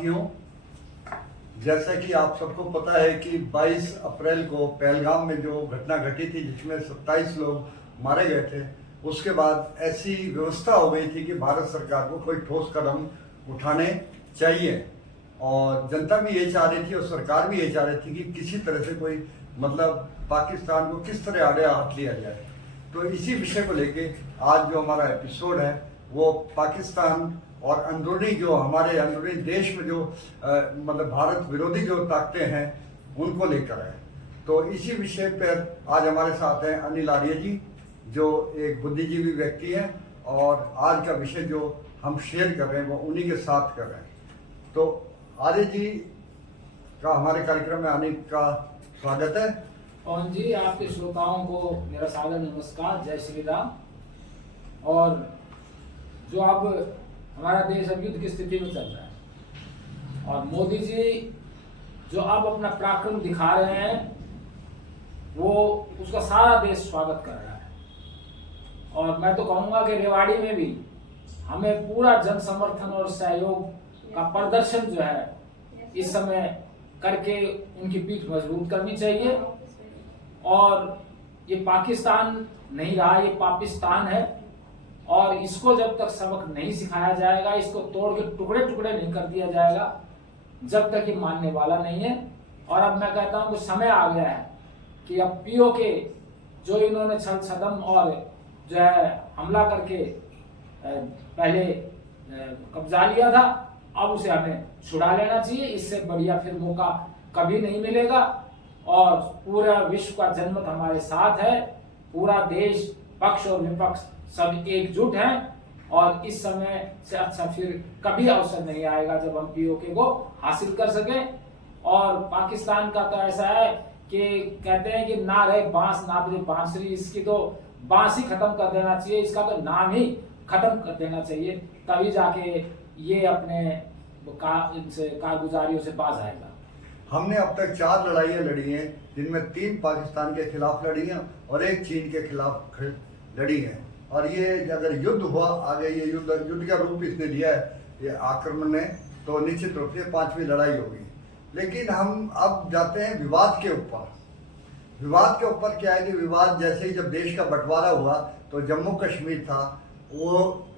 साथियों, जैसा कि आप सबको पता है कि 22 अप्रैल को पहलगाम में जो घटना घटी थी जिसमें 27 लोग मारे गए थे, उसके बाद ऐसी व्यवस्था हो गई थी कि भारत सरकार को कोई ठोस कदम उठाने चाहिए और जनता भी ये चाह रही थी और सरकार भी ये चाह रही थी कि किसी तरह से कोई मतलब पाकिस्तान को किस तरह आड़े हाथ लिया जाए। तो इसी विषय को लेके आज जो हमारा एपिसोड है वो पाकिस्तान और अंदरूनी जो हमारे अंदरूनी देश में जो मतलब भारत विरोधी जो ताकतें हैं उनको लेकर है। तो इसी विषय पर आज हमारे साथ हैं अनिल आर्य जी, जो एक बुद्धिजीवी व्यक्ति हैं और आज का विषय जो हम शेयर कर रहे हैं वो उन्हीं के साथ कर रहे हैं। तो आर्य जी का हमारे कार्यक्रम में आने का स्वागत है। पवन जी, आपके श्रोताओं को मेरा सादर नमस्कार, जय श्री राम। और जो अब हमारा देश अब युद्ध की स्थिति में चल रहा है और मोदी जी जो अब अपना पराक्रम दिखा रहे हैं वो उसका सारा देश स्वागत कर रहा है। और मैं तो कहूँगा कि रेवाड़ी में भी हमें पूरा जन समर्थन और सहयोग का प्रदर्शन जो है इस समय करके उनकी पीठ मजबूत करनी चाहिए। और ये पाकिस्तान नहीं रहा, ये पाकिस्तान है और इसको जब तक सबक नहीं सिखाया जाएगा, इसको तोड़ के टुकड़े टुकड़े नहीं कर दिया जाएगा, जब तक ये मानने वाला नहीं है। और अब मैं कहता हूँ कि समय आ गया है कि अब पीओके जो इन्होंने छल छदम और जो है हमला करके पहले कब्जा लिया था, अब उसे हमें छुड़ा लेना चाहिए। इससे बढ़िया फिर मौका कभी नहीं मिलेगा। और पूरा विश्व का जनमत हमारे साथ है, पूरा देश पक्ष और विपक्ष सब एकजुट हैं और इस समय से अच्छा फिर कभी अवसर नहीं आएगा जब हम पीओके को हासिल कर सकें। और पाकिस्तान का तो ऐसा है कि कहते हैं कि ना रहे बांस ना बजे बांसुरी, इसकी तो बांस ही खत्म कर देना चाहिए, इसका तो नाम ही खत्म कर देना चाहिए, तभी जाके ये अपने कारगुजारियों से बाज आएगा। हमने अब तक 4 लड़ाइयाँ लड़ी हैं, जिनमें 3 पाकिस्तान के खिलाफ लड़ी हैं और 1 चीन के खिलाफ लड़ी है। और ये अगर युद्ध हुआ आगे, ये युद्ध का रूप इसने लिया है ये आक्रमण ने, तो निश्चित रूप से 5वीं लड़ाई होगी। लेकिन हम अब जाते हैं विवाद के ऊपर। विवाद के ऊपर क्या है कि विवाद जैसे ही जब देश का बंटवारा हुआ तो जम्मू कश्मीर था वो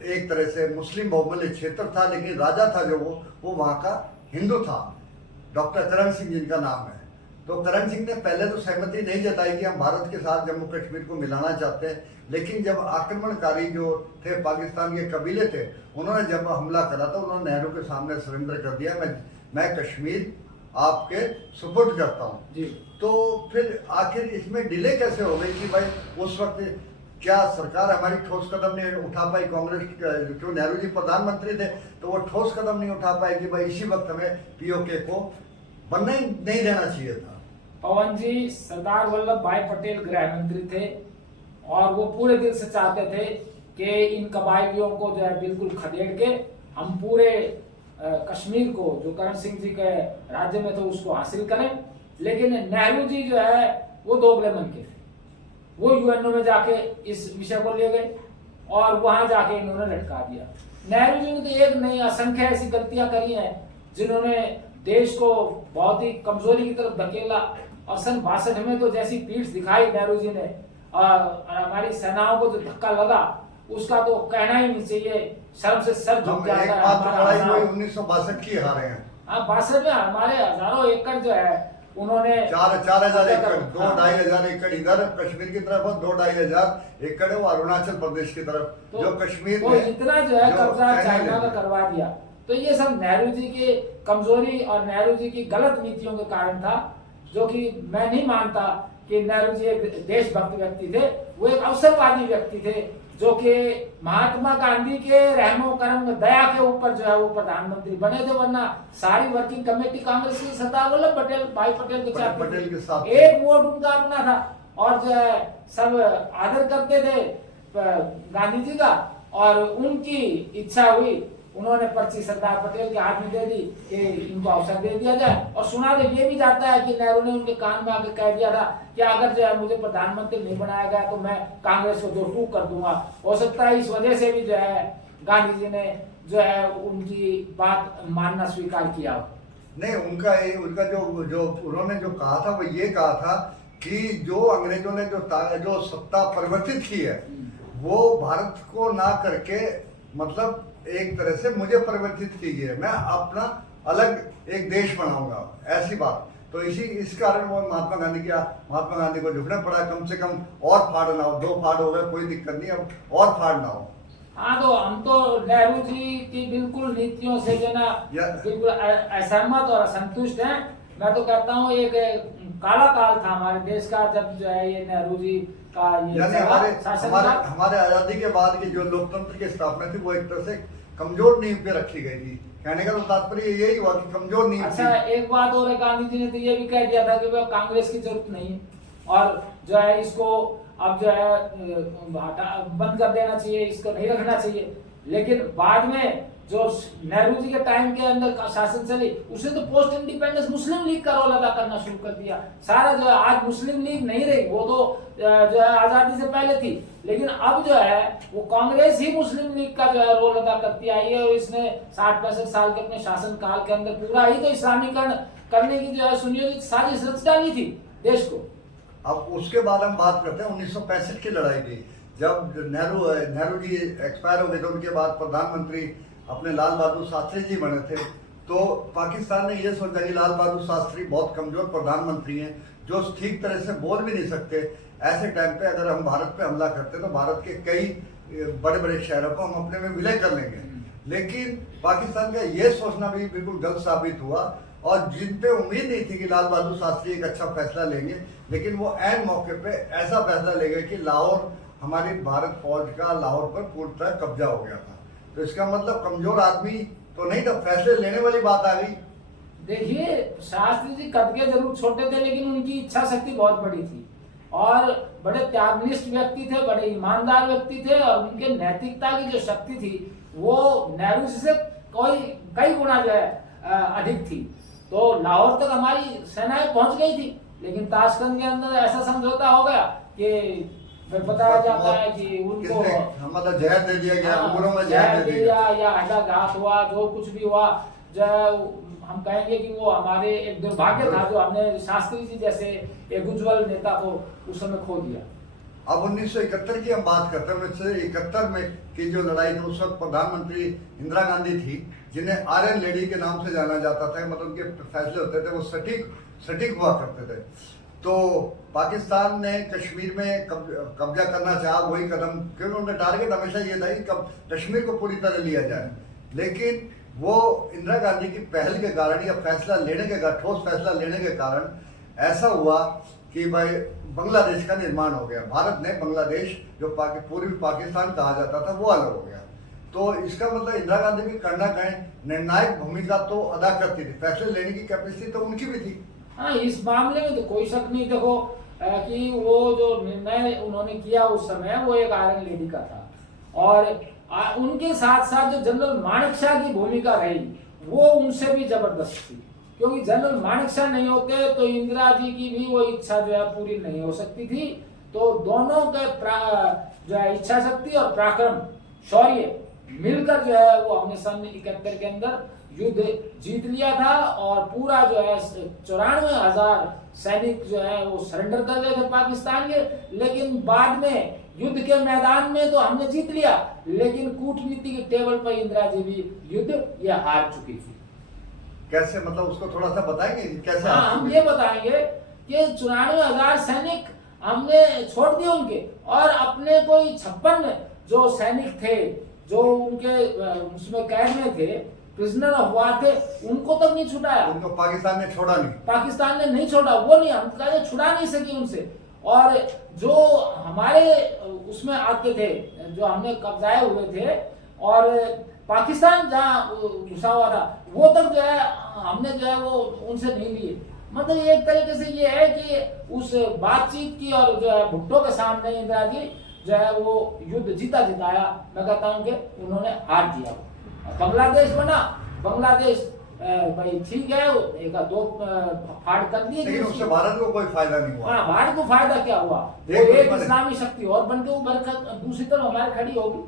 एक तरह से मुस्लिम बहुमूल्य क्षेत्र था, लेकिन राजा था जो वो वहाँ का हिंदू था, डॉक्टर करण सिंह जिनका नाम है। तो करण सिंह ने पहले तो सहमति नहीं जताई कि हम भारत के साथ जम्मू कश्मीर को मिलाना चाहते हैं, लेकिन जब आक्रमणकारी जो थे पाकिस्तान के कबीले थे उन्होंने जब हमला करा तो उन्होंने नेहरू के सामने सरेंडर कर दिया, मैं कश्मीर आपके सुपुर्द करता हूँ। तो फिर आखिर इसमें डिले कैसे हो गई कि भाई उस वक्त क्या सरकार हमारी ठोस कदम नहीं उठा पाई? कांग्रेस क्यों, नेहरू जी प्रधानमंत्री थे तो वो ठोस कदम नहीं उठा पाए कि भाई इसी वक्त हमें पीओके को बनने नहीं देना चाहिए था? पवन जी, सरदार वल्लभ भाई पटेल गृह मंत्री थे और वो पूरे दिल से चाहते थे कि इन कबायलियों को जो है बिल्कुल खदेड़ के हम पूरे कश्मीर को जो करण सिंह जी के राज्य में थे उसको हासिल करें। लेकिन नेहरू जी जो है वो दोगले मन के थे, वो यूएनओ में जाके इस विषय को ले गए और वहां जाके इन्होंने लटका दिया। नेहरू जी ने तो एक नहीं असंख्य ऐसी गलतियां करी हैं जिन्होंने देश को बहुत ही कमजोरी की तरफ धकेला। और सन 62 में तो जैसी पीठ दिखाई नेहरू जी ने और हमारी सेनाओं को जो धक्का लगा उसका तो कहना ही नहीं चाहिए, शर्म से सर झुक जाता है। 1962 की हारे हैं। हाँ, 62 में हमारे हजारों एकड़ जो है उन्होंने 4,000 एकड़, 2,000-2,500 एकड़ इधर कश्मीर की तरफ और 2,000-2,500 एकड़ वो अरुणाचल प्रदेश की तरफ, तो जो कश्मीर तो इतना जो है कब्जा चाइना का करवा दिया। तो ये सब नेहरू जी की कमजोरी और नेहरू जी की गलत नीतियों के कारण था, जो कि मैं नहीं मानता कि नेहरू जी एक देशभक्त व्यक्ति थे, वो एक अवसरवादी व्यक्ति थे जो कि महात्मा गांधी के रहमो करम दया के ऊपर जो है वो प्रधानमंत्री बने थे, वरना सारी वर्किंग कमेटी कांग्रेस की सरदार वल्लभ पटेल भाई पटेल के साथ एक वोट उनका अपना था और जो है सब आदर करते थे गांधी जी का। और उनकी इच्छा हुई, उन्होंने पर्ची सरदार पटेल के हाथ में दे दी कि इनको अवसर दे दिया जाए। और सुना तो ये भी जाता है कि नेहरू ने उनके कान में आके कह दिया था कि अगर जो है मुझे प्रधानमंत्री नहीं बनाया गया तो मैं कांग्रेस को 2 टूक कर दूंगा। हो सकता है इस वजह से भी जो है गांधी जी ने जो है उनकी बात मानना स्वीकार किया हो? नहीं, उनका जो उन्होंने जो कहा था वो ये कहा था कि जो अंग्रेजों ने जो सत्ता परिवर्तित की है वो भारत को ना करके मतलब एक तरह से मुझे परिवर्तित की गई है, मैं अपना अलग एक देश बनाऊंगा, ऐसी बात। तो इस कारण वो महात्मा गांधी को झुकना पड़ा, कम से कम और फाड़ ना हो, 2 फाड़ हो गए कोई दिक्कत नहीं, अब और फाड़ ना हो। हाँ, तो हम तो नेहरू जी की बिल्कुल नीतियों से जो ना बिल्कुल असहमत और असंतुष्ट हैं। मैं तो कहता हूँ एक काला काल था हमारे देश का जब जो है ये नेहरू जी का ये यानी हमारे आजादी के बाद की जो लोकतंत्र की स्थापना थी वो एक तरह से कमजोर नींव पे रखी गई थी। कहने का तो तात्पर्य यही हुआ कि कमजोर नींव। अच्छा, एक बात और है, गांधी जी ने तो ये भी कह दिया था कि वह कांग्रेस की जरूरत नहीं है और जो है इसको अब जो है बंद कर देना चाहिए, इसको नहीं रखना चाहिए। लेकिन बाद में जो नेहरू जी के टाइम के अंदर का शासन चली, उसने तो पोस्ट इंडिपेंडेंस मुस्लिम लीग का रोल अदा करना शुरू कर दिया। सारा जो है आज मुस्लिम लीग नहीं रही, वो तो जो है आजादी से पहले थी, लेकिन अब जो है वो कांग्रेस ही मुस्लिम लीग का जो है रोल अदा करती आई है। और इसने 60-65 साल के अपने शासन काल के अंदर पूरा ही तो इस्लामीकरण करने की जो है सुनियोजित साजिश रच डाली थी देश को। अब उसके बाद हम बात करते हैं 1965 की लड़ाई की, जब नेहरू जी एक्सपायर हो गए थे, उनके बाद प्रधानमंत्री अपने लाल बहादुर शास्त्री जी बने थे। तो पाकिस्तान ने ये सोचा कि लाल बहादुर शास्त्री बहुत कमजोर प्रधानमंत्री हैं जो ठीक तरह से बोल भी नहीं सकते। ऐसे टाइम पे अगर हम भारत पे हमला करते तो भारत के कई बड़े बड़े शहरों को हम अपने में विलय कर लेंगे। लेकिन पाकिस्तान का ये सोचना भी बिल्कुल गलत साबित हुआ और जिन पे उम्मीद नहीं थी कि लाल बहादुर शास्त्री एक अच्छा फैसला लेंगे, लेकिन वो ऐन मौके पे ऐसा फैसला ले गए कि लाहौर, हमारी भारत फौज का लाहौर पर पूरी तरह कब्जा हो गया था। तो इसका मतलब कमजोर आदमी तो नहीं था, फैसले लेने वाली बात आ गई। देखिए, शास्त्री जी कद के जरूर छोटे थे, लेकिन उनकी इच्छा शक्ति बहुत बड़ी थी और बड़े त्यागनिष्ठ व्यक्ति थे, बड़े ईमानदार व्यक्ति थे और उनके नैतिकता की जो शक्ति थी वो नेहरू जी से कई गुना जो है अधिक थी। तो लाहौर तक हमारी सेनाएं पहुंच गई थी, लेकिन ताशकंद के अंदर ऐसा समझौता हो गया कि बताया जाता है कि उनको मतलब जहर दे दिया गया, अंगूरों में जहर दे दिया या हटाघात हुआ, जो कुछ भी हुआ, जो हम कहेंगे कि वो हमारे एक दुर्भाग्य था जो हमने शास्त्री जी जैसे एक उज्जवल नेता को उस समय खो दिया। अब 1971 की हम बात करते हैं। 1971 में की जो लड़ाई थी, उस वक्त प्रधानमंत्री इंदिरा गांधी थी, जिन्हें आयरन लेडी के नाम से जाना जाता था। मतलब उनके फैसले होते थे वो सटीक हुआ करते थे। तो पाकिस्तान ने कश्मीर में कब्जा करना चाहा, वही कदम, क्योंकि उनका टारगेट हमेशा ये था कि कश्मीर को पूरी तरह लिया जाए। लेकिन वो इंदिरा गांधी की पहल के कारण या फैसला लेने के कारण, ठोस फैसला लेने के कारण ऐसा हुआ कि भाई बांग्लादेश का निर्माण हो गया। भारत ने बांग्लादेश, जो पूर्वी पाकिस्तान कहा जाता था, वो अलग हो गया। तो इसका मतलब इंदिरा गांधी भी कहीं ना कहीं निर्णायक भूमिका तो अदा करती थी, फैसले लेने की कैपेसिटी तो उनकी भी थी। हाँ, इस मामले में तो कोई शक नहीं। देखो कि वो जो निर्णय उन्होंने किया उस समय वो एक आयरन लेडी का था और उनके साथ साथ जो जनरल मानेकशॉ की भूमिका रही वो उनसे भी जबरदस्त थी, क्योंकि जनरल मानेकशॉ नहीं होते तो इंदिरा जी की भी वो इच्छा जो है पूरी नहीं हो सकती थी। तो दोनों के जो है इच्छा शक्ति और पराक्रम, शौर्य मिलकर जो है वो हमने सन 71 के अंदर युद्ध जीत लिया था और पूरा जो है 94,000 सैनिक जो है वो सरेंडर कर गए थे पाकिस्तान के। लेकिन बाद में युद्ध के मैदान में तो हमने जीत लिया, लेकिन कूटनीति के टेबल पर इंदिरा जी भी युद्ध ये हार चुकी थी। कैसे, मतलब उसको थोड़ा सा बताएंगे कैसे? हाँ, हम ये बताएंगे कि 94,000 सैनिक हमने छोड़ दिए उनके और अपने कोई 56 जो सैनिक थे जो उनके उसमें कैद में थे, प्रिजनर ऑफ वार थे, उनको तक नहीं छुड़ाया। उनको पाकिस्तान ने छोड़ा नहीं, पाकिस्तान ने नहीं छोड़ा, वो नहीं, हम कहे छुड़ा नहीं सकी उनसे। और जो हमारे उसमें आते थे, जो हमने कब्जाए हुए थे और पाकिस्तान जहाँ घुसा हुआ था, वो तक जो है हमने जो है वो उनसे नहीं लिए। मतलब एक तरीके से ये है कि उस बातचीत की और जो है भुट्टो के सामने इंदिरा जी जो है वो युद्ध जीता जिताया, मैं कहता हूँ कि उन्होंने हार दिया। बांग्लादेश बना, बांग्लादेश भाई ठीक है, एक दो फाड़ कर दिए, लेकिन उससे भारत को कोई फायदा नहीं हुआ। हाँ, भारत को फायदा क्या हुआ? एक इस्लामी शक्ति और बनकर उभर कर दूसरी तरफ हमारे खड़ी होगी।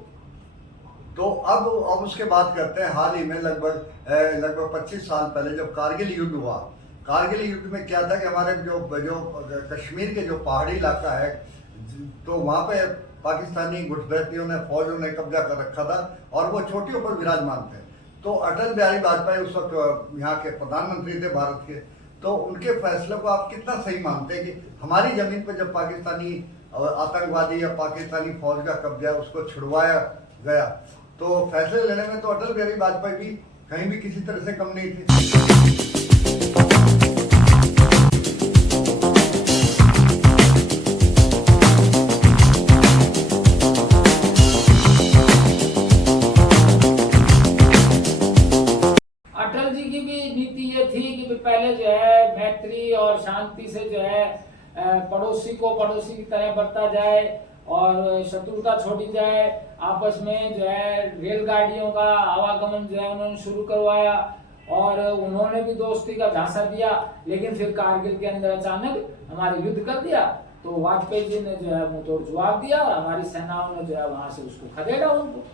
तो अब उसके बात करते हैं हाल ही में लगभग 25 साल पहले जब कारगिल युद्ध हुआ। कारगिल युद्ध में क्या था कि हमारे जो कश्मीर के जो पहाड़ी इलाका है, तो वहाँ पे पाकिस्तानी घुसपैठियों ने, फौजों ने कब्जा कर रखा था और वो चोटियों पर विराजमान थे। तो अटल बिहारी वाजपेयी उस वक्त यहाँ के प्रधानमंत्री थे भारत के, तो उनके फैसले को आप कितना सही मानते हैं कि हमारी जमीन पर जब पाकिस्तानी आतंकवादी या पाकिस्तानी फौज का कब्जा उसको छुड़वाया गया, तो फैसले लेने में तो अटल बिहारी वाजपेयी भी कहीं भी किसी तरह से कम नहीं थे। अटल जी की भी नीति ये थी कि पहले जो है मैत्री और शांति से जो है पड़ोसी को पड़ोसी की तरह बरता जाए और शत्रुता छोड़ी जाए। आपस में जो है रेलगाड़ियों का आवागमन जो है उन्होंने शुरू करवाया और उन्होंने भी दोस्ती का झांसा दिया, लेकिन फिर कारगिल के अंदर अचानक हमारे युद्ध कर दिया, तो वाजपेयी जी ने जो है मुंह तोड़ जवाब दिया और हमारी सेनाओं ने जो है वहां से उसको खदेड़ा उनको।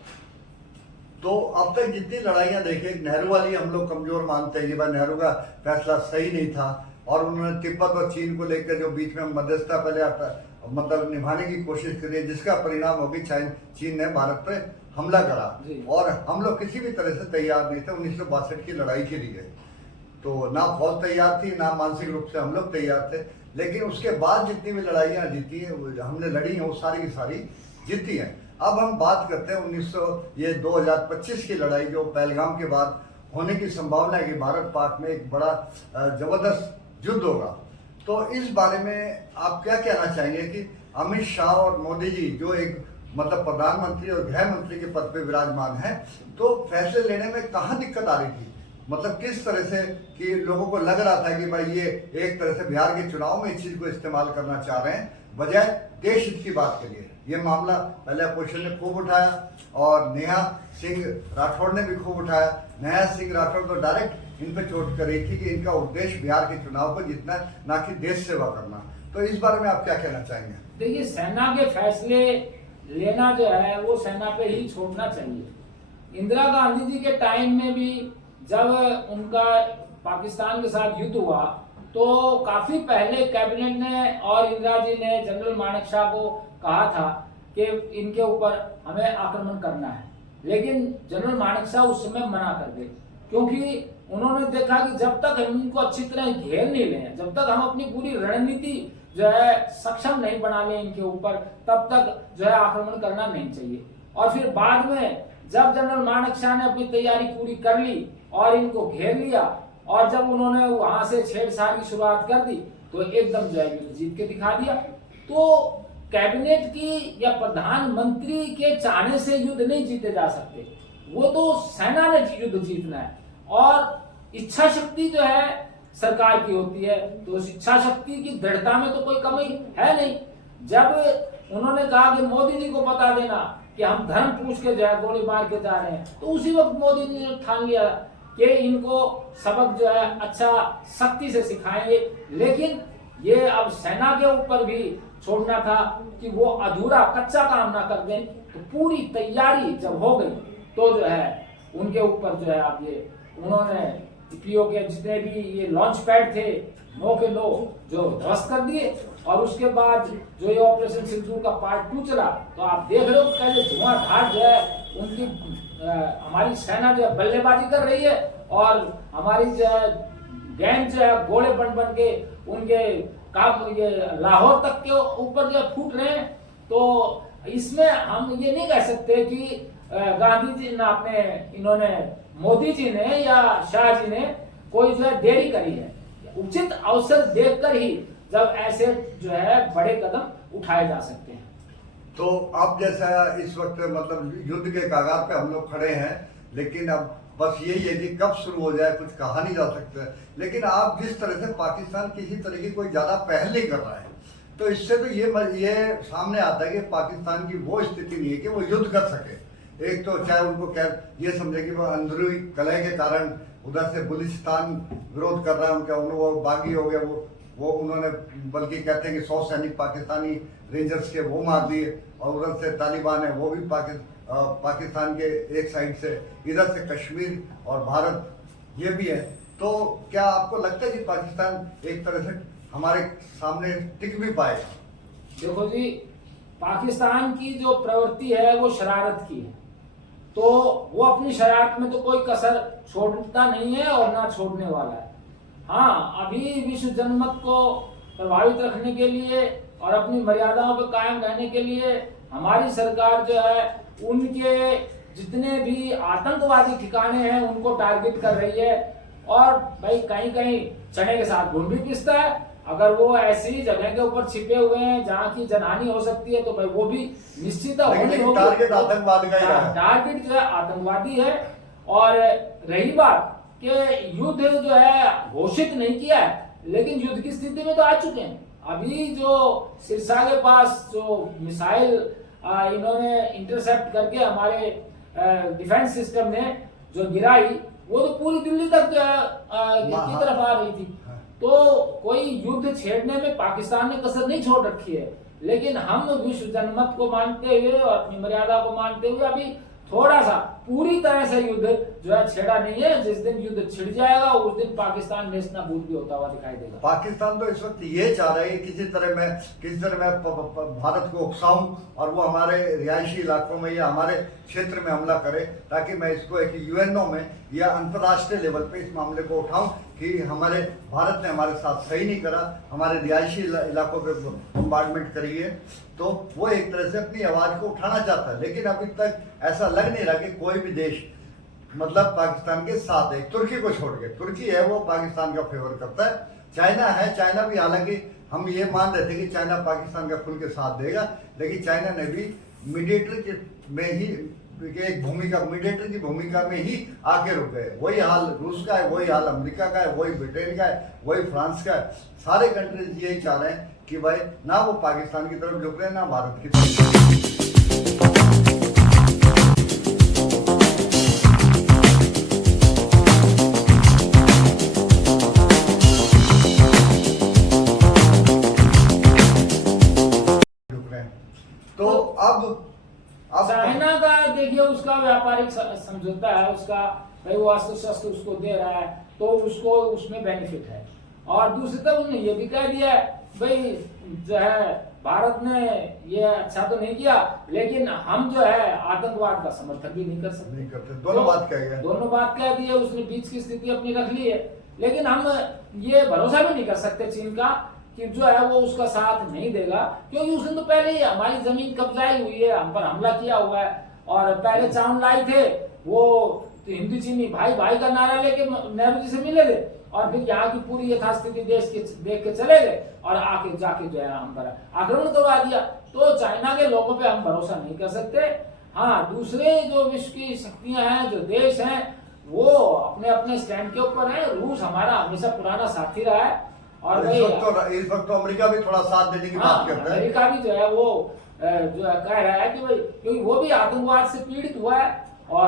तो अब तक जितनी लड़ाइयां देखी, नेहरू वाली हम लोग कमजोर मानते हैं कि भाई नेहरू का फैसला सही नहीं था और उन्होंने तिब्बत और चीन को लेकर जो बीच में मध्यस्थता पहले मतलब निभाने की कोशिश करी, जिसका परिणाम होगी चीन ने भारत पे हमला करा और हम लोग किसी भी तरह से तैयार नहीं थे 1962 की लड़ाई के लिए। तो ना फौज तैयार थी, ना मानसिक रूप से हम लोग तैयार थे, लेकिन उसके बाद जितनी भी लड़ाइयाँ जीती है हमने लड़ी हैं वो सारी की सारी जीती हैं। अब हम बात करते हैं 2025 की लड़ाई जो पहलगाम के बाद होने की संभावना है कि भारत पाक में एक बड़ा जबरदस्त युद्ध होगा। तो इस बारे में आप क्या कहना चाहेंगे कि अमित शाह और मोदी जी जो एक मतलब प्रधानमंत्री और गृह मंत्री के पद पे विराजमान है, तो फैसले लेने में कहाँ दिक्कत आ रही थी? मतलब किस तरह से कि लोगों को लग रहा था कि भाई ये एक तरह से बिहार के चुनाव में इस चीज को इस्तेमाल करना चाह रहे हैं बजाय देश हित की बात के लिए। ये मामला पहले अपोजिशन ने खूब उठाया और नेहा सिंह राठौड़ ने भी खूब उठाया। नेहा सिंह राठौड़ तो डायरेक्ट इन पे चोट कर रही थी कि इनका उद्देश्य बिहार के चुनाव को जीतना, ना कि देश सेवा करना। तो इस बारे में आप क्या कहना चाहेंगे? देखिए, सेना के फैसले लेना जो है वो सेना पे ही छोड़ना चाहिए। इंदिरा गांधी जी के टाइम में भी जब उनका पाकिस्तान के साथ युद्ध हुआ तो काफी पहले कैबिनेट ने और इंदिरा जी ने जनरल मानेकशॉ को कहा था कि इनके ऊपर हमें आक्रमण करना है, लेकिन जनरल मानेकशॉ उस समय मना कर गए, क्योंकि उन्होंने देखा कि जब तक हम इनको अच्छी तरह घेर नहीं लें, जब तक हम अपनी पूरी रणनीति जो है सक्षम नहीं बना लें इनके ऊपर, तब तक जो है आक्रमण करना नहीं चाहिए। और फिर बाद में जब जनरल मानेकशॉ ने अपनी तैयारी पूरी कर ली और इनको घेर लिया और जब उन्होंने वहां से छेड़छाड़ की शुरुआत कर दी तो एकदम जो है युद्ध जीत के दिखा दिया। तो कैबिनेट की या प्रधानमंत्री के चाहने से युद्ध नहीं जीते जा सकते, वो तो सेना ने युद्ध जीतना है और इच्छा शक्ति जो है सरकार की होती है, तो उस इच्छा शक्ति की दृढ़ता में तो कोई कमी है नहीं। जब उन्होंने कहा कि मोदी जी को बता देना कि हम धर्म पूछ के जो है गोली मार के जा रहे हैं, तो उसी वक्त मोदी जी ने ठान लिया कि इनको सबक जो है अच्छा सख्ती से सिखाएंगे। लेकिन ये अब सेना के ऊपर भी छोड़ना था कि वो अधूरा कच्चा काम ना कर दें। तो पूरी तैयारी जब हो गई तो जो है उनके ऊपर जो है आप ये उन्होंने पीओ के जितने भी ये लॉन्च पैड थे 9 के 9 जो ध्वस्त कर दिए और उसके बाद जो ये ऑपरेशन सिंदूर का पार्ट 2 चला, तो आप देख रहे हो कैसे धुआंधार जो है उनकी हमारी सेना जो है बल्लेबाजी कर रही है और हमारी जो है गैंग जो है गोले बन बन के उनके काम ये लाहौर तक के ऊपर जो फूट रहे हैं। तो इसमें हम ये नहीं कह सकते कि गांधी जी ने अपने इन्होंने मोदी जी ने या शाह जी ने कोई जो है देरी करी है। उचित अवसर देखकर ही जब ऐसे जो है बड़े कदम उठाए जा सकते हैं। तो अब जैसा इस वक्त मतलब युद्ध के कगार पे हम लोग खड़े हैं, लेकिन अब बस यही है कि कब शुरू हो जाए कुछ कहा नहीं जा सकता। लेकिन आप जिस तरह से पाकिस्तान किसी तरह की कोई ज्यादा पहल नहीं कर रहा है, तो इससे तो ये सामने आता है कि पाकिस्तान की वो स्थिति नहीं है कि वो युद्ध कर सके। एक तो चाहे उनको ये समझे कि वो अंदरूनी कलह के कारण उधर से बलूचिस्तान विरोध कर रहा है उनका, वो बागी हो गया, वो उन्होंने बल्कि कहते हैं कि 100 सैनिक पाकिस्तानी रेंजर्स के वो मार दिए, और उधर से तालिबान है वो भी पाकिस्तान के एक साइड से, इधर से कश्मीर और भारत ये भी है। तो क्या आपको लगता है कि पाकिस्तान एक तरह से हमारे सामने टिक भी पाएगा? देखो जी, पाकिस्तान की जो प्रवृत्ति है वो शरारत की है, तो वो अपनी शरारत में तो कोई कसर छोड़ता नहीं है और ना छोड़ने वाला है। हाँ, अभी विश्व जनमत को प्रभावित रखने के लिए और अपनी मर्यादाओं पर कायम रहने के लिए हमारी सरकार जो है उनके जितने भी आतंकवादी ठिकाने हैं उनको टारगेट कर रही है। और भाई कहीं कहीं चने के साथ घुन भी पिसता है। अगर वो ऐसी जगह के ऊपर छिपे हुए हैं जहाँ की जनहानि हो सकती है तो भाई वो भी निश्चित होनी होगी। टारगेट आतंकवाद का ही रहा है। टारगेट जो है आतंकवादी है। और रही बात कि युद्ध जो है घोषित नहीं किया है, लेकिन युद्ध की स्थिति में तो आ चुके हैं। अभी जो सिरसा के पास जो मिसाइल इन्होंने इंटरसेप्ट करके हमारे डिफेंस सिस्टम ने जो गिराई, वो तो पूरी दिल्ली तक जो है की तरफ आ रही थी। तो कोई युद्ध छेड़ने में पाकिस्तान ने कसर नहीं छोड़ रखी है, लेकिन हम विश्व जनमत को मानते हुए और अपनी मर्यादा को मानते हुए अभी थोड़ा सा पूरी तरह से युद्ध जो है छेड़ा नहीं है। जिस दिन युद्ध छिड़ जाएगा उस दिन पाकिस्तान नेस्तनाबूद भी होता हुआ दिखाई देगा। पाकिस्तान तो इस वक्त ये चाह रहा है किसी तरह मैं भारत को उकसाऊं और वो हमारे रिहायशी इलाकों में या हमारे क्षेत्र में हमला करे, ताकि मैं इसको एक यूएनओ में या अंतर्राष्ट्रीय लेवल पे इस मामले को उठाऊं कि हमारे भारत ने हमारे साथ सही नहीं करा, हमारे रिहायशी इलाकों पे बम्बार्डमेंट करी है। तो वो एक तरह से अपनी आवाज को उठाना चाहता है, लेकिन अभी तक ऐसा लग नहीं रहा कि कोई भी देश मतलब पाकिस्तान के साथ है। तुर्की को छोड़ के, तुर्की है वो पाकिस्तान का फेवर करता है। चाइना है, चाइना भी, हालांकि हम ये मान रहे थे कि चाइना पाकिस्तान का खुल के साथ देगा, लेकिन चाइना ने भी मीडिएटर में ही मीडिएटर की भूमिका में ही आके रुक गए। वही हाल रूस का है, वही हाल अमेरिका का है, वही ब्रिटेन का है, वही फ्रांस का है। सारे कंट्रीज यही चाह रहे हैं कि भाई ना वो पाकिस्तान की तरफ झुक रहे हैं ना भारत की तरफ। तो अब चाइना का देखिए, उसका व्यापारिक समझौता है, उसका भाई वो अस्त्र शस्त्र उसको दे रहा है तो उसको उसमें बेनिफिट है। और दूसरी तरफ उन्होंने ये भी कह दिया है भाई जो है भारत ने ये अच्छा तो नहीं किया, लेकिन हम जो है आतंकवाद का समर्थन भी नहीं कर सकते। नहीं करते, दोनों बात कह गए, दोनों बात कह दी है। उसने बीच की स्थिति अपनी रख ली है, लेकिन हम ये भरोसा भी नहीं कर सकते चीन का कि जो है वो उसका साथ नहीं देगा, क्योंकि उसने तो पहले ही हमारी जमीन कब्जाई हुई है, हम पर हमला किया हुआ है। और पहले चाउन लाई थे वो तो हिंदू चीनी भाई भाई का नारा लेके नेहरू जी से मिले थे, और फिर यहाँ की पूरी यथास्थिति देश के देख के चले गए और आके जाके जो है हम पर आक्रमण करवा दिया। तो चाइना के लोगों पे हम भरोसा नहीं कर सकते। हाँ, दूसरे जो विश्व की शक्तियां हैं, जो देश हैं, वो अपने अपने स्टैंड के ऊपर हैं। रूस हमारा हमेशा पुराना साथी रहा है, और इस वक्त तो अमेरिका भी थोड़ा साथ देने की बात करता है। अमेरिका भी जो है वो जो है कह रहा है कि भाई, क्योंकि वो भी आतंकवाद से पीड़ित हुआ है और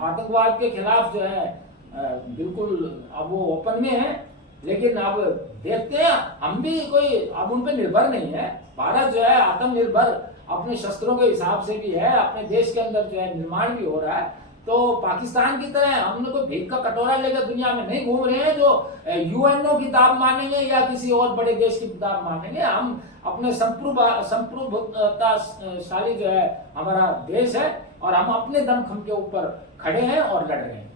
आतंकवाद के खिलाफ जो है बिल्कुल अब वो ओपन में है। लेकिन अब देखते हैं, हम भी कोई अब उन पे निर्भर नहीं है। भारत जो है आत्मनिर्भर अपने शस्त्रों के हिसाब से भी है, अपने देश के अंदर जो है निर्माण भी हो रहा है। तो पाकिस्तान की तरह हमने कोई भीख का कटोरा लेकर दुनिया में नहीं घूम रहे हैं जो यूएनओ की किताब मानेंगे या किसी और बड़े देश की किताब मानेंगे। हम अपने संप्रभुताशाली जो है हमारा देश है, और हम अपने दमखम के ऊपर खड़े हैं और लड़ रहे हैं।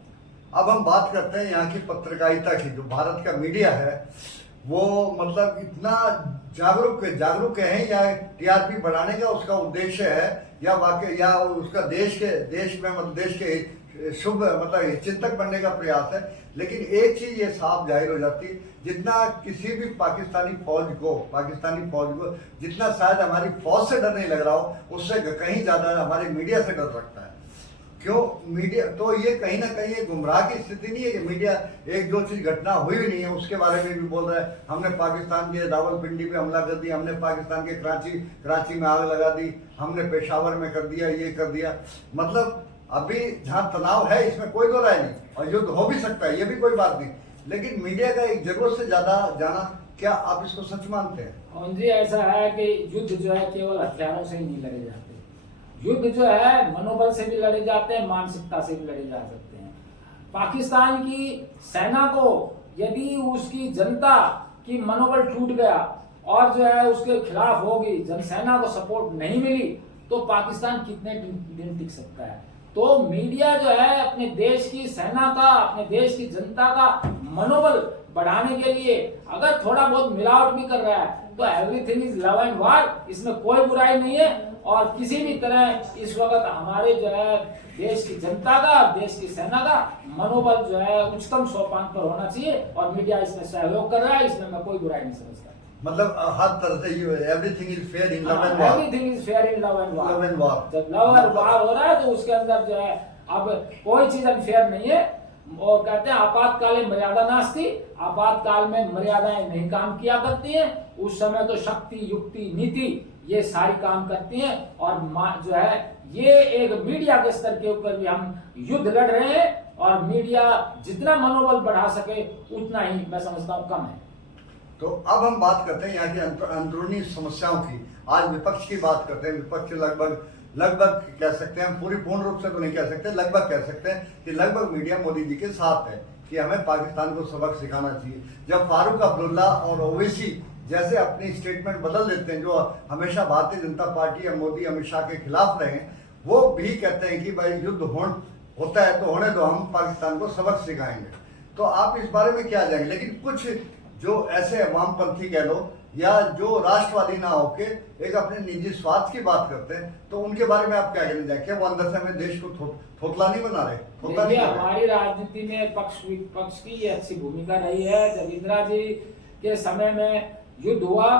अब हम बात करते हैं यहाँ की पत्रकारिता की। जो भारत का मीडिया है वो मतलब इतना जागरूक है, या टीआरपी बढ़ाने का उसका उद्देश्य है, या वाकई या उसका देश में मतलब देश के शुभ मतलब चिंतक बनने का प्रयास है। लेकिन एक चीज ये साफ जाहिर हो जाती है, जितना किसी भी पाकिस्तानी फौज को जितना शायद हमारी फौज से डर नहीं लग रहा हो, उससे कहीं ज्यादा हमारे मीडिया से डर लगता है। क्यों? मीडिया तो ये कहीं ना कहीं ये गुमराह की स्थिति नहीं है कि मीडिया एक जो चीज घटना हुई भी नहीं है उसके बारे में भी बोल रहा है। हमने पाकिस्तान के रावलपिंडी पे हमला कर दिया, हमने पाकिस्तान के कराची में आग लगा दी, हमने पेशावर में कर दिया, ये कर दिया। मतलब अभी जहाँ तनाव है इसमें कोई दो राय नहीं, और युद्ध हो भी सकता है, ये भी कोई बात नहीं। लेकिन मीडिया का एक जरूरत से ज्यादा जाना क्या आप इसको सच मानते हैं? पवन जी, ऐसा है कि युद्ध जो है केवल हथियारों से ही नहीं लड़े जाते। युद्ध जो है मनोबल से भी लड़े जाते हैं, मानसिकता से भी लड़े जा सकते हैं। पाकिस्तान की सेना को यदि उसकी जनता की मनोबल टूट गया और जो है उसके खिलाफ होगी, जनसेना को सपोर्ट नहीं मिली, तो पाकिस्तान कितने दिन टिक सकता है। तो मीडिया जो है अपने देश की सेना का, अपने देश की जनता का मनोबल बढ़ाने के लिए अगर थोड़ा बहुत मिलावट भी कर रहा है तो एवरीथिंग इज लव एंड वार, इसमें कोई बुराई नहीं है। और किसी भी तरह इस वक्त हमारे जो है देश की जनता का, देश की सेना का मनोबल जो है उच्चतम सोपान पर होना चाहिए और मीडिया इसमें सहयोग कर रहा है, इसमें मैं कोई बुराई नहीं समझता। मतलब हर तरह से everything is fair in love and war. Everything is fair in love and war. Love and वार, जब लव एंड वार हो रहा है तो उसके अंदर जो है अब कोई चीज अनफेयर नहीं है। और कहते हैं आपातकाले मर्यादा नास्ति, आपातकाल में मर्यादाएं नहीं काम किया करती हैं, उस समय तो शक्ति, युक्ति, नीति ये सारी काम करती हैं। और जो है ये एक मीडिया के स्तर के ऊपर भी हम युद्ध लड़ रहे हैं और मीडिया जितना मनोबल बढ़ा सके उतना ही मैं समझता हूँ कम है। तो अब हम बात करते हैं यहाँ की अंदरूनी समस्याओं की। आज विपक्ष की बात करते हैं। विपक्ष लगभग कह सकते हैं, हम पूर्ण रूप से तो नहीं कह सकते, लगभग कह सकते हैं कि लगभग मीडिया मोदी जी के साथ है कि हमें पाकिस्तान को सबक सिखाना चाहिए। जब फारूक अब्दुल्ला और ओवैसी जैसे अपनी स्टेटमेंट बदल देते हैं, जो हमेशा भारतीय जनता पार्टी या मोदी अमित शाह के खिलाफ रहे हैं, वो भी कहते हैं कि भाई युद्ध होता है तो होने दो, हम पाकिस्तान को सबक सिखाएंगे। तो आप इस बारे में क्या जाएंगे? लेकिन कुछ जो ऐसे वामपंथी कह लो या जो राष्ट्रवादी ना होके एक अपने निजी स्वार्थ की बात करते हैं, तो उनके बारे में आप क्या कहना चाहेंगे? क्या वो अंदर से हमें देश को थोथला नहीं बना रहे? देखिए, हमारी राजनीति में पक्ष विपक्ष की ये अच्छी भूमिका रही है। जब इंदिरा जी के समय में युद्ध हुआ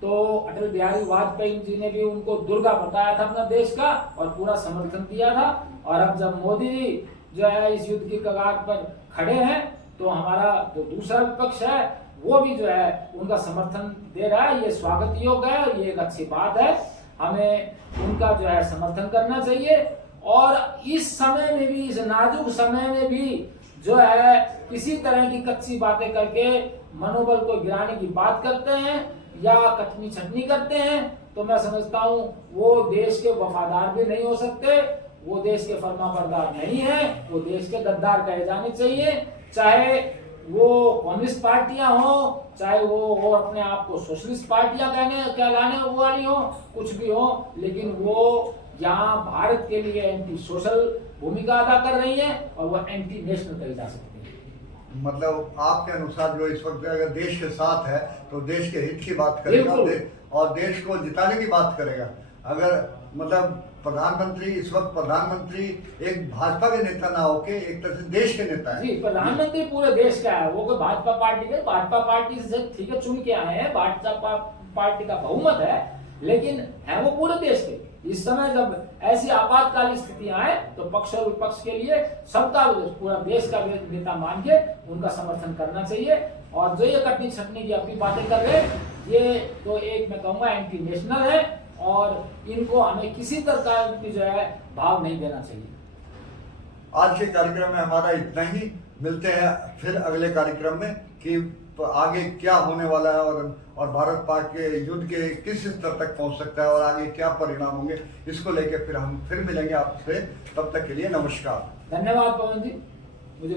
तो अटल बिहारी वाजपेयी जी ने भी उनको दुर्गा बताया था अपना देश का और पूरा समर्थन दिया था। और अब जब मोदी जी जो है इस युद्ध की कगार पर खड़े हैं तो हमारा जो दूसरा विपक्ष है वो भी जो है उनका समर्थन दे रहा है। ये स्वागत योग्य है, ये एक अच्छी बात है, हमें उनका जो है समर्थन करना चाहिए। और इस समय में भी, इस नाजुक समय में भी जो है किसी तरह की कच्ची बातें करके मनोबल को गिराने की बात करते हैं या कटनी छटनी करते हैं, तो मैं समझता हूँ वो देश के वफादार भी नहीं हो सकते, वो देश के फर्माबरदार नहीं है, वो देश के गद्दार कहे जाने चाहिए। चाहे वो कम्युनिस्ट पार्टियां हो, चाहे वो अपने आप को सोशलिस्ट पार्टियां कहलाने वाली हो, कुछ भी हो, लेकिन वो यहाँ भारत के लिए एंटी सोशल भूमिका अदा कर रही है और वो एंटी नेशनल कही जा सकती है। मतलब आपके अनुसार जो इस वक्त अगर देश के साथ है तो देश के हित की बात करेगा और देश को जिताने की बात करेगा। अगर मतलब प्रधानमंत्री, इस वक्त प्रधानमंत्री एक भाजपा के नेता ना होके एक तरह से देश के नेता है। जी, प्रधानमंत्री पूरे देश का है, वो कोई भाजपा पार्टी के, भाजपा पार्टी से ठीक है चुन के आए हैं, भाजपा पार्टी का बहुमत है, लेकिन है वो पूरे देश के। इस समय जब ऐसी आपातकालीन स्थितियां आए तो पक्ष और विपक्ष के लिए सबका, पूरा देश का नेता मान के उनका समर्थन करना चाहिए। और जो ये कटनी छटनी की अपनी बातें कर रहे हैं, ये तो एक मैं कहूँगा एंटी नेशनल है और इनको हमें किसी तरह की जो है भाव नहीं देना चाहिए। आज के कार्यक्रम में हमारा इतना ही। मिलते हैं फिर अगले कार्यक्रम में कि आगे क्या होने वाला है और भारत पाक के युद्ध के किस स्तर तक पहुंच सकता है और आगे क्या परिणाम होंगे, इसको लेकर फिर हम फिर मिलेंगे आपसे। तब तक के लिए नमस्कार। धन्यवाद पवन जी।